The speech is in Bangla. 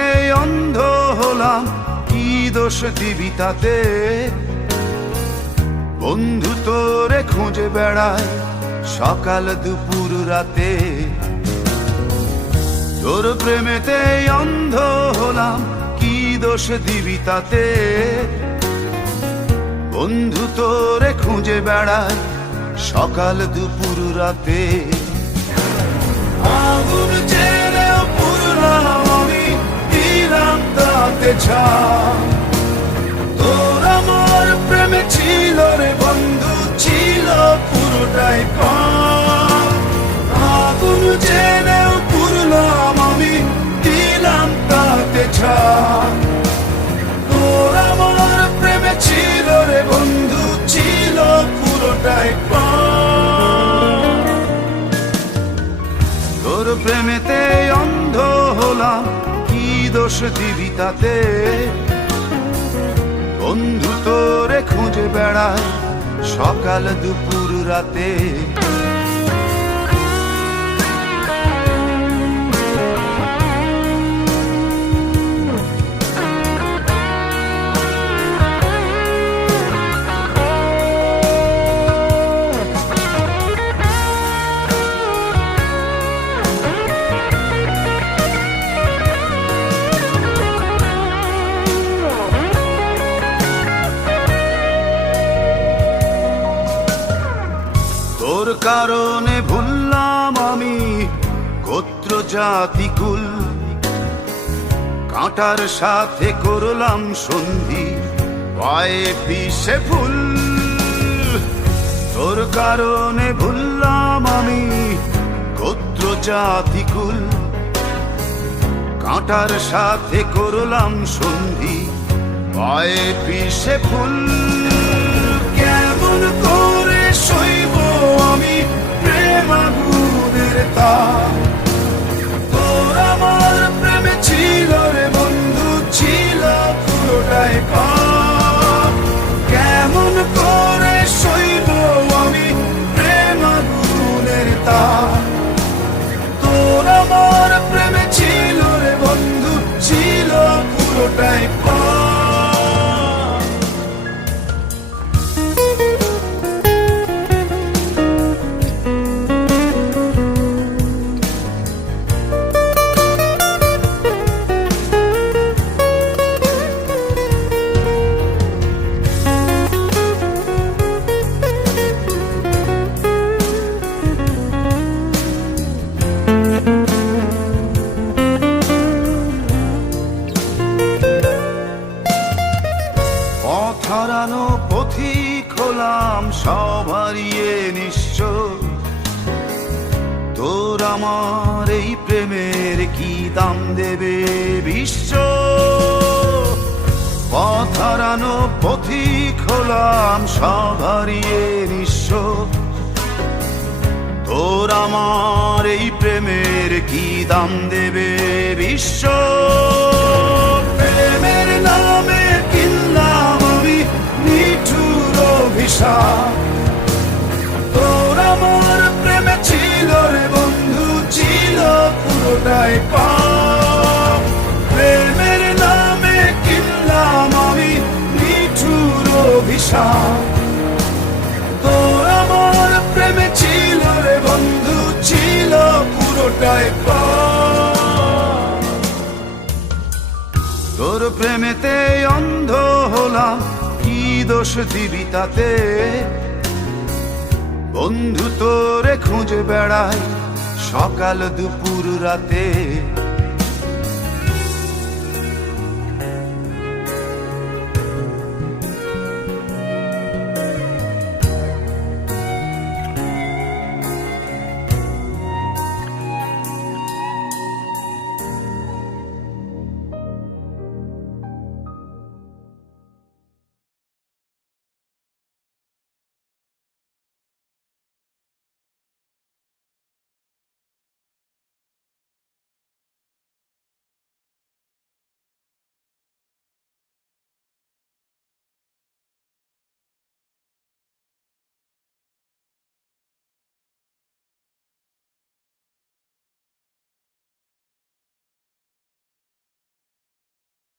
প্রেমেতে অন্ধ হলাম, কি দোষ দিবি তাতে? বন্ধু তোরে খুঁজে বেড়ায় সকাল দুপুর রাতে। তোর প্রেমেতে অন্ধ হলাম, কি দোষ দিবি তাতে? বন্ধু তোরে খুঁজে বেড়ায় সকাল দুপুর রাতে। আগুন জেলেও পুরলাম আমি, দিলাম তাতে ছাপ। তোর আমার প্রেমে ছিল রে বন্ধু, ছিল পুরোটাই পাপ। আগুন জেলেও পুরলাম আমি, দিলাম তাতে ছাপ। তোর আমার প্রেমে ছিল রে বন্ধু, ছিল পুরোটাই পাপ। তোর প্রেমেতে অন্ধ হলাম, কি দোষ দিবি তাতে? বন্ধু তোরে খুঁজে বেড়ায় সকাল দুপুর রাতে। তোর কারণে ভুললাম আমি গোত্র জাতি কুল, কাঁটার সাথে করলাম সন্ধি, পায়ে পিষে ফুল। তোর কারণে ভুললাম আমি গোত্র জাতি কুল, কাঁটার সাথে করলাম সন্ধি, পায়ে পিষে ফুল। কেমন করে সইব আমি প্রেম আগুনের তাপ? তোর আমার প্রেমে ছিল রে বন্ধু, ছিল পুরোটাই পাপ। কেমন করে সইব আমি প্রেম আগুনের তাপ? তোর আমার প্রেমে ছিল রে বন্ধু, ছিল পুরোটাই পাপ। হারানো পথিক হলাম সব হারিয়ে নিঃস্ব। তোর আমার এই প্রেমের কি দাম দেবে বিশ্ব? পথ হারানো পথিক হলাম সব হারিয়ে নিঃস্ব। তোর আমার এই প্রেমের কি দাম দেবে বিশ্ব? প্রেমের নামে কিনলাম আমি নিঠুর অভিশাপ। তোর আমার প্রেমে ছিল রে বন্ধু, ছিল পুরোটাই পাপ। প্রেমের নামে কিনলাম আমি নিঠুর অভিশাপ। তোর আমার প্রেমে ছিল রে বন্ধু, ছিল পুরোটাই পাপ। তোর প্রেমেতে অন্ধ হলাম, কি দোষ দিবি তাতে? বন্ধু তোরে খুঁজে বেড়ায় সকাল দুপুর রাতে।